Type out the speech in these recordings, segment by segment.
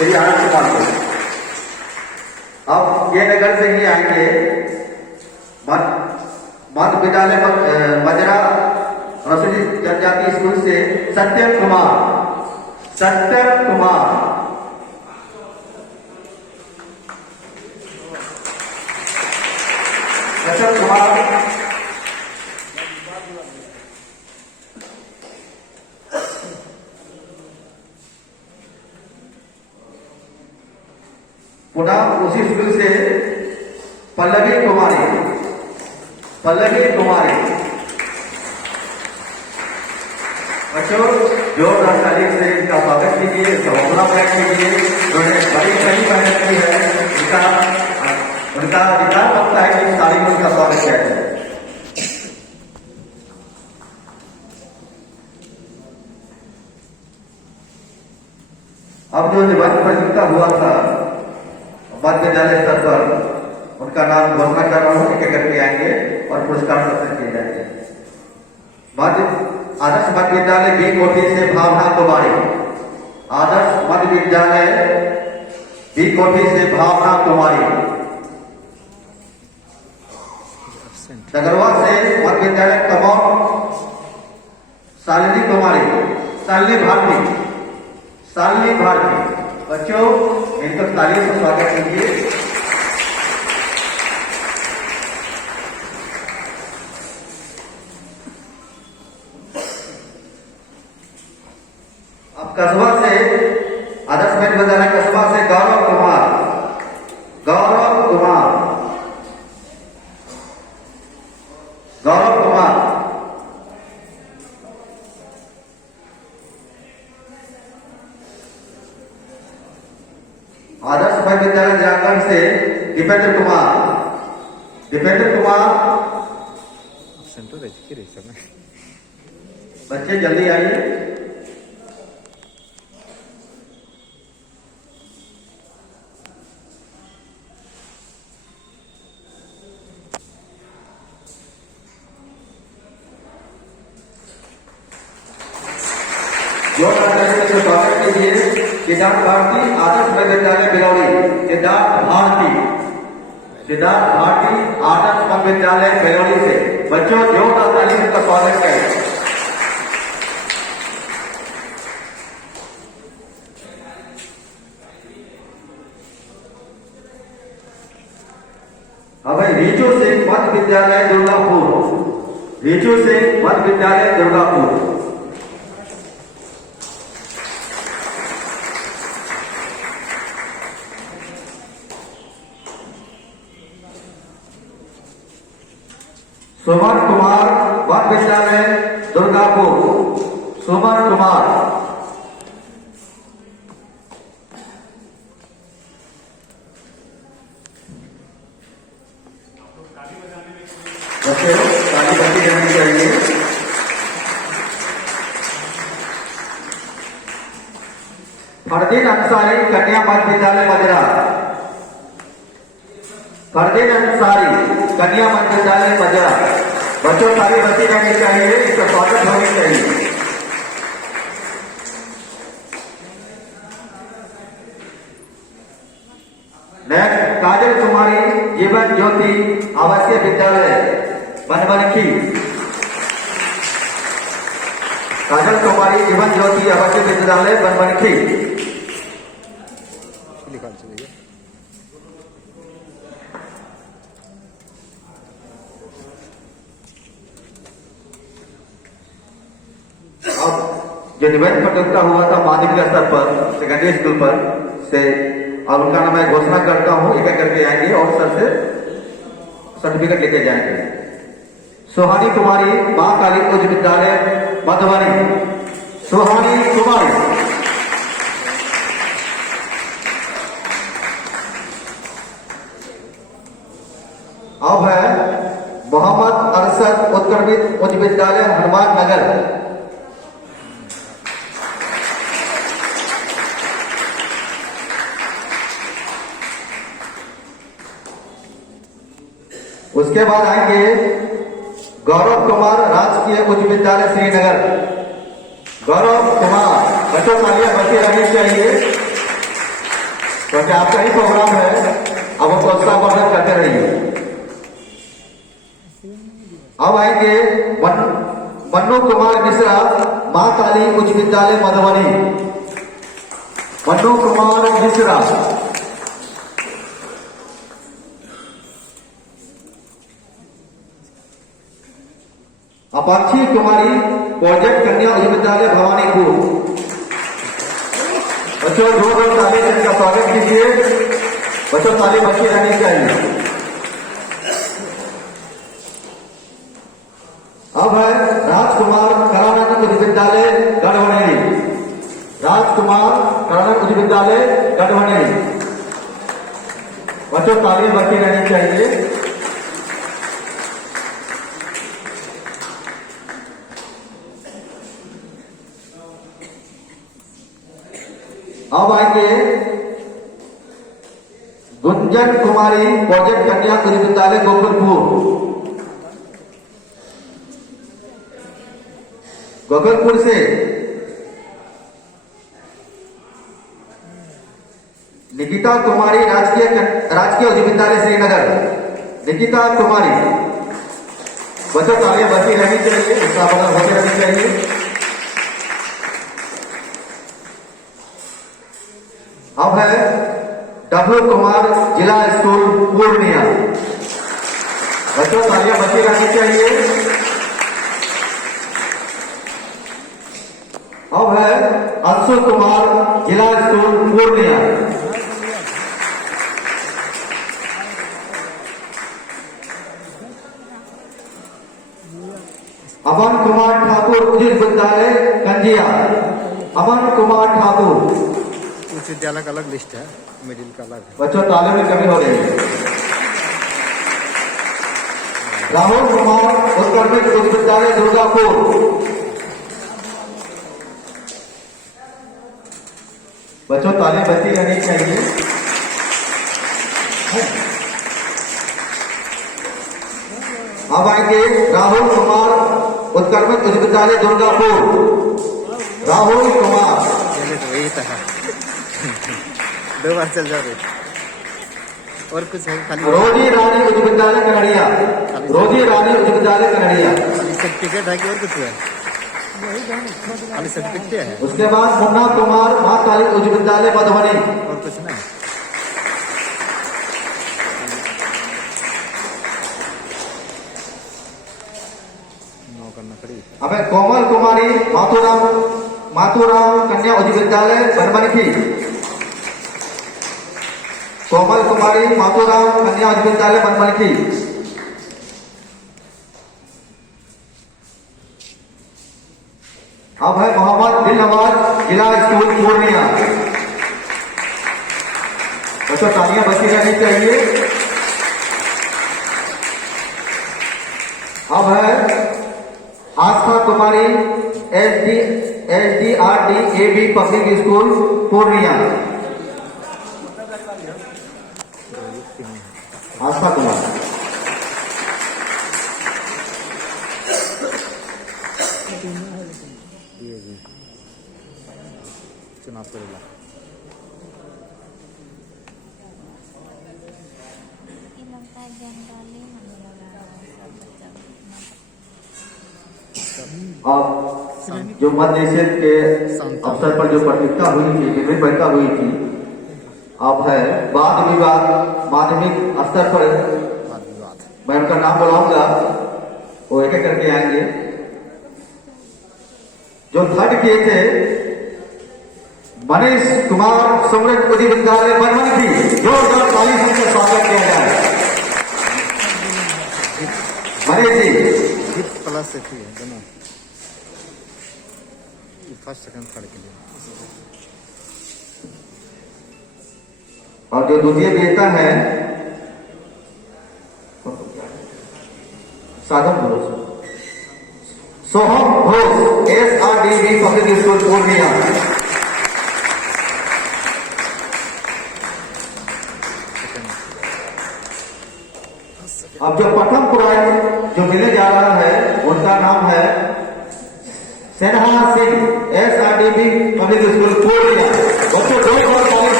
श्री आनंद कुमार को। अब ये नगर से ही आएंगे मध्य विद्यालय मजरा रसोली जनजाति स्कूल से सत्यम कुमार। सत्यम कुमार पुनः उसी स्कूल से पल्लवी कुमारी। पल्लवी कुमारी बच्चों जोरदार ताली से इनका स्वागत कीजिए, हौसला अफजाई कीजिए। उन्होंने बड़ी कड़ी मेहनत की है, उनका अधिकार बनता है कि सारी में उनका स्वागत किया जाए। अब जो निबंध प्रतियोगिता हुआ था मध्य विद्यालय स्तर पर, उनका नाम घोषणा कर रहा हूं, एक एक करके आएंगे और पुरस्कार प्रदान किए जाएंगे। आदर्श मध्य विद्यालय बी कोठी से भावना कुमारी। आदर्श मध्य विद्यालय बी कोठी से भावना कुमारी। नगरवा से मध्य विद्यालय कमौर शालिनी कुमारी। शालिनी भारती। शालिनी भारती बच्चों इनका तालियों से स्वागत कीजिए। अब कस्बा से आदर्श मध्य विद्यालय कस्बा से गौरव कुमार। गौरव कुमार। गौरव कुमार आदर्श मध्य विद्यालय झारखंड से दीपेंद्र कुमार। दीपेंद्र कुमार बच्चे जल्दी आइए। स्वागत कीजिए सिद्धार्थ भारती। आदर्श मध्य विद्यालय बिलौरी। सिद्धार्थ भारती। सिद्धार्थ भारती आदर्श मध्य विद्यालय बिलौरी से बच्चों जोरदार ताली से उनका स्वागत करें। अब रीचू सिंह मध्य विद्यालय दुर्गापुर। रीचू सिंह मध्य विद्यालय दुर्गापुर। सुमन कुमार मध्य विद्यालय दुर्गापुर। सुमन कुमार बच्चे ताली बच्ची जानी चाहिए। फरदीन अंसारी कन्या मध्य विद्यालय मजरा। फरदीन अंसारी कन्या मध्य विद्यालय मजरा बच्चों ताली बच्ची जानी चाहिए, इसका स्वागत होना चाहिए। नेक्स्ट काजल कुमारी जीवन ज्योति आवासीय विद्यालय बनबनखी। काजल कुमारी जीवन ज्योति आवासीय विद्यालय बनबनखी। जो निबंध प्रतियोगिता हुआ था माध्यमिक स्तर पर सेकेंडरी स्कूल पर से, और उनका नाम मैं घोषणा करता हूं, एक एक करके आएंगे और सर से सर्टिफिकेट लेके जाएंगे। सुहानी कुमारी मां काली उच्च विद्यालय मधुबनी। सुहानी कुमारी। अब है मोहम्मद अरशद उत्क्रमित उच्च विद्यालय हनुमान नगर। उसके बाद आएंगे गौरव कुमार राजकीय उच्च विद्यालय श्रीनगर। गौरव कुमार बच्चों तालियां बच्चे रहनी चाहिए। क्योंकि आपका ही प्रोग्राम है, अब वो प्रोत्साहन करते रहिए। अब आएंगे मन्नू कुमार मिश्रा, मां काली उच्च विद्यालय मधुबनी। मन्नू कुमार मिश्रा। अपाक्षी कुमारी, प्रोजेक्ट कन्या उच्च विद्यालय भवानीपुर। बच्चों 2 ताली का स्वागत कीजिए। बच्चों ताली बची रहनी चाहिए। अब है राजकुमार करानंद उच्च विद्यालय गढ़वनेरी। राजकुमार करानंद उच्च विद्यालय गढ़वनेरी। बच्चों ताली बची रहनी चाहिए। अब आएंगे गुंजन कुमारी, प्रोजेक्ट कन्या उच्च विद्यालय गोकुलपुर। गोकुलपुर से निकिता कुमारी, राजकीय उच्च विद्यालय श्रीनगर। निकिता कुमारी। बच्चों तालियां बची रहनी चाहिए, उत्साह होती रहनी चाहिए। अब है डब्लू कुमार, जिला स्कूल पूर्णिया। बच्चों तालियां बची रहनी चाहिए। अब है अंशु कुमार, जिला स्कूल पूर्णिया। अमन कुमार ठाकुर, उच्च विद्यालय कंजिया। अमन कुमार ठाकुर। उच्च विद्यालय का अलग लिस्ट है, मिडिल का अलग है। बच्चों ताले में कमी हो रही है। राहुल कुमार, उत्कर्मिक उच्च विद्यालय दुर्गापुर। बच्चों ताली बची रहनी चाहिए। अब आएंगे राहुल कुमार, उत्कर्मिक उच्च विद्यालय दुर्गापुर। राहुल कुमार। चले तो वही था। 2 बार चल जाओ और कुछ है खाली। रोजी रानी उच्च विद्यालय कन्हैया। रोजी रानी उच्च विद्यालय कन्हैया। सर्टिफिकेट है कि और कुछ है? खाली सर्टिफिकेट है। उसके बाद मुन्ना कुमार, मां काली उच्च विद्यालय मधुबनी। और कुछ नहीं। नौ करना पड़ी। अब कोमल कुमारी, माथुराम कन्या उच्च विद्यालय बनमनखी। कोमल कुमारी, माथुराम कन्या उच्च विद्यालय बनमनखी। अब है मोहम्मद दिलनवाज, जिला स्कूल पूर्णिया। बच्चों तालियां बची रहनी चाहिए। अब है आस्था कुमारी, SDRD-AB पब्लिक स्कूल पूर्णिया। आस्था कुमारी। चुनाव करेगा। अब जो मध्य निषेध के अवसर पर जो प्रतियोगिता हुई थी, विभिन्न प्रतियोगिता हुई थी, अब है वाद विवाद माध्यमिक स्तर पर। मैं उनका नाम बुलाऊंगा, वो एक एक करके आएंगे। जो थर्ड किए थे मनीष कुमार, समृद्ध उच्च विद्यालय बनमनखी। जोरदार ताली से स्वागत किया जाए। मनीष जी प्लस से थी दोनों, फर्स्ट सेकंड थर्ड के लिए। और जो द्वितीय विजेता है Sadhan Ghosh, Soham Ghosh, SRDB public school Purnia. अब जो प्रथम प्राइज जो मिलने जा रहा है उनका नाम है Sneha Singh, SRDB public school Purnia. बच्चों 2 बार स्वागत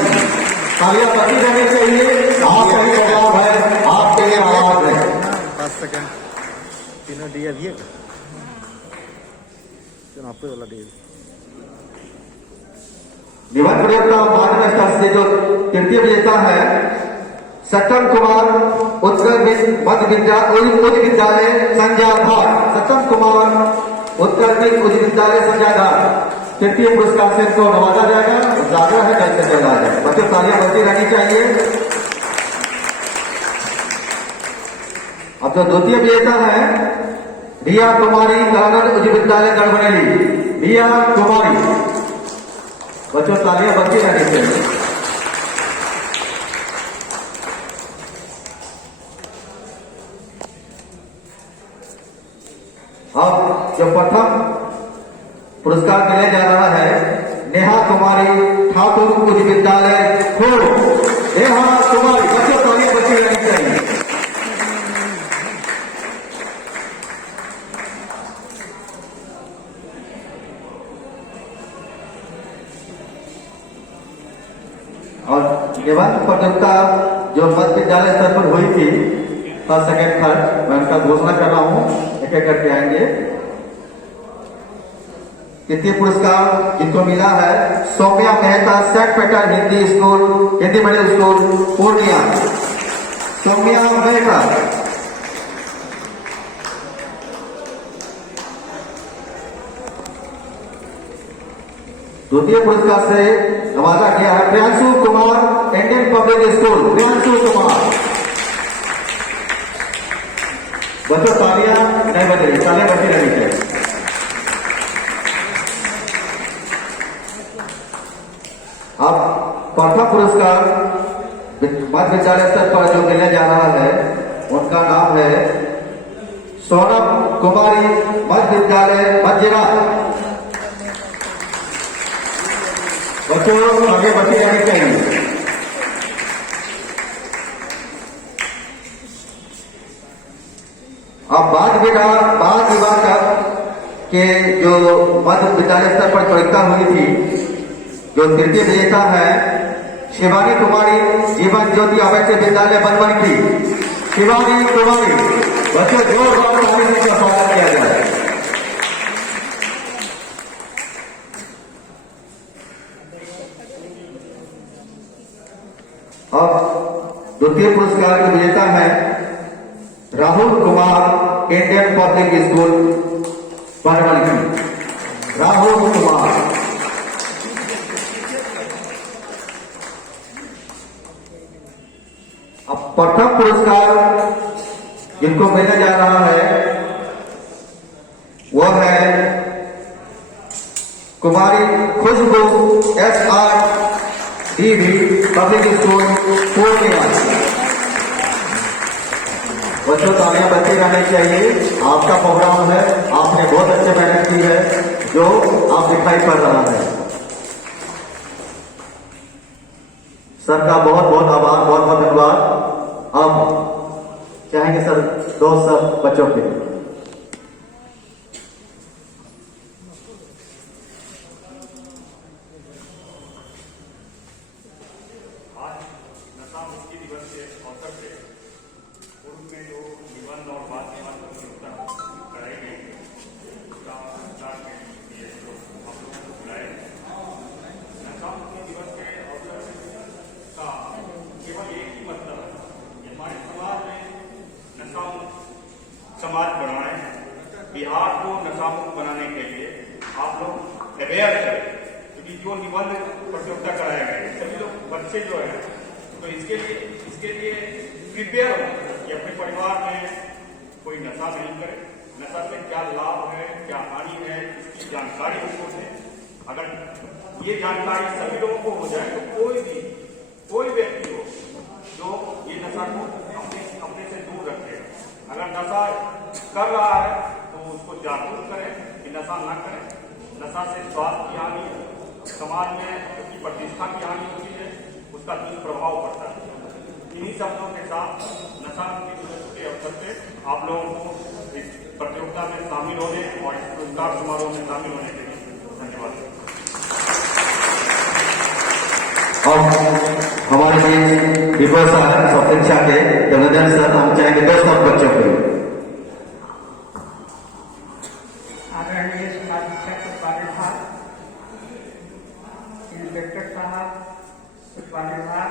कीजिए। तालियां बची रहनी चाहिए। आपका ही बदलाव है, आपके लिए आवाज है। 5 सेकंड तीनों दिया दिए चलो आपको वाला दिए निबंध प्रतियोगिता माध्यमिक स्तर से जो तृतीय विजेता है सत्यम कुमार उत्कल मध्य विद्यालय संजाधार। सत्यम कुमार उत्कल उच्च विद्यालय संजाधार तृतीय पुरस्कार से इनको नवाजा जाएगा। जागरण है कल से चला जाए। बच्चों तालियां बजती रहनी चाहिए। अब जो द्वितीय विजेता है रिया कुमारी कलानंद उच्च विद्यालय गढ़बरेली। रिया कुमारी, बच्चों तालियां बजती रहनी चाहिए। अब जो प्रथम पुरस्कार मिलने जा रहा है नेहा कुमारी ठाकुर उच्च विद्यालय हो। नेहा कुमारी, बच्चों तालियां बची रहनी चाहिए। और निबंध प्रतियोगिता जो मध्य विद्यालय स्तर पर हुई थी फर्स्ट सेकेंड थर्ड, मैं उनका घोषणा कर रहा हूं, एक एक करके आएंगे। तृतीय पुरस्कार जिनको मिला है Saumya Mehta saint Peter Hindi school Hindi medium school Purnia. Saumya Mehta. द्वितीय पुरस्कार से नवाजा गया है Priyanshu Kumar Indian public school. Priyanshu Kumar, बच्चों तालियां नहीं बज रही, तालियां बजती रहनी चाहिए। अब प्रथम पुरस्कार मध्य विद्यालय स्तर पर जो मिलने जा रहा है उनका नाम है सोनम कुमारी मध्य विद्यालय मध्यरा। बच्चों आगे बढ़ती रहनी चाहिए। अब बाल विवाह के जो मध्य विद्यालय स्तर पर परीक्षा हुई थी जो तृतीय विजेता है शिवानी कुमारी जीवन ज्योति आवासीय विद्यालय बनवन की। शिवानी कुमारी, बच्चों जोरदार तालियों का स्वागत किया जाए। अब द्वितीय पुरस्कार के विजेता है Rahul Kumar Indian public school बनवन की। राहुल कुमार। अब प्रथम पुरस्कार जिनको मिलने जा रहा है वह है कुमारी खुशबू SRDV पब्लिक स्कूल पूर्णिया। बच्चों तालियां बजती रहनी चाहिए। आपका प्रोग्राम है, आपने बहुत अच्छे मेहनत की है जो आप दिखाई पड़ रहा है। सर का बहुत बहुत आभार, बहुत बहुत धन्यवाद। अब चाहेंगे सर दो सब बच्चों के लिए। आज नशा मुक्ति दिवस के अवसर पे पूर्व में जो निबंध और बात विवाद प्रतियोगिता कराई गई उसका संचार के लिए जो हम लोगों को बुलाए। नशा मुक्ति दिवस के अवसर का केवल एक ही मतलब है कि हमारे समाज में नशा मुक्त समाज बनाए, बिहार को नशा मुक्त बनाने के लिए आप लोग अवेयर करें। क्योंकि जो निबंध प्रतियोगिता कराया गया सभी लोग बच्चे जो है तो इसके लिए प्रिपेयर हो कि अपने परिवार में कोई नशा नहीं करे, नशा से क्या लाभ है क्या हानि है इसकी जानकारी उनको दे। अगर ये जानकारी सभी लोगों को हो जाए तो कोई व्यक्ति हो जो ये नशा को अपने से दूर रखे। अगर नशा कर रहा है तो उसको जागरूक करें कि नशा ना करें। नशा से स्वास्थ्य की हानि, समाज में उसकी प्रतिष्ठा की हानि होती है, उसका दुष्प्रभाव पड़ता है। इन्हीं शब्दों के साथ नशा मुक्ति दिवस के अवसर पे आप लोगों को इस प्रतियोगिता में शामिल होने और इस पुरस्कार समारोह में शामिल होने के लिए धन्यवाद। और हमारे वर्ष शिक्षा के धन्यवाद सर। हम चाहेंगे 10 और बच्चों को। आदरणीय शिक्षक उत्पाद विभाग, इंस्पेक्टर साहब उत्पाद विभाग,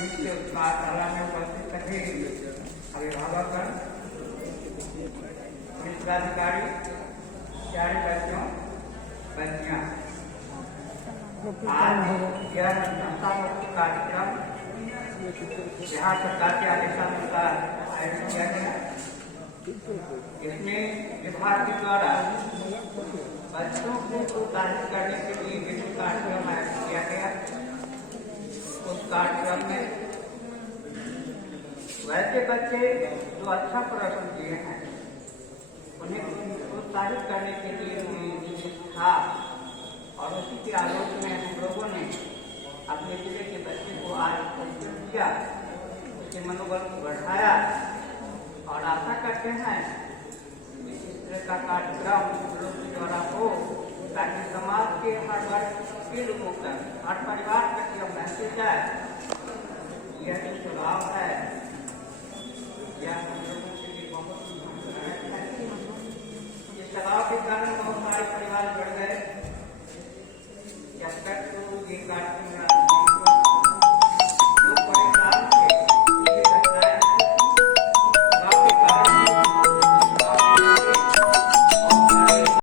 इसके कला में उपस्थित सभी अभिभावक, अधिकारी, प्यारे बच्चों बच्चियां, आज यह संस्था मुक्ति कार्यक्रम बिहार सरकार के आदेशानुसार आयोजित किया गया। इसमें विभाग के द्वारा बच्चों को प्रोत्साहित करने के लिए विभिन्न कार्यक्रम आयोजित किया गया। उस कार्यक्रम में वैसे बच्चे जो अच्छा प्रदर्शन किए हैं उन्हें प्रोत्साहित करने के लिए था, और उसी के आलोक में हम लोगों ने अपने जिले के बच्चे को आज पुरस्कृत किया, उसके मनोबल को बढ़ाया, और आशा करते हैं कि इस तरह का कार्यक्रम लोगों के द्वारा हो, ताकि समाज के हर वर्ग के लोगों तक, हर परिवार तक यह मैसेज जाए। यह जो चुनाव है यह हम लोगों के लिए बहुत ही इस चुनाव के कारण बहुत सारे परिवार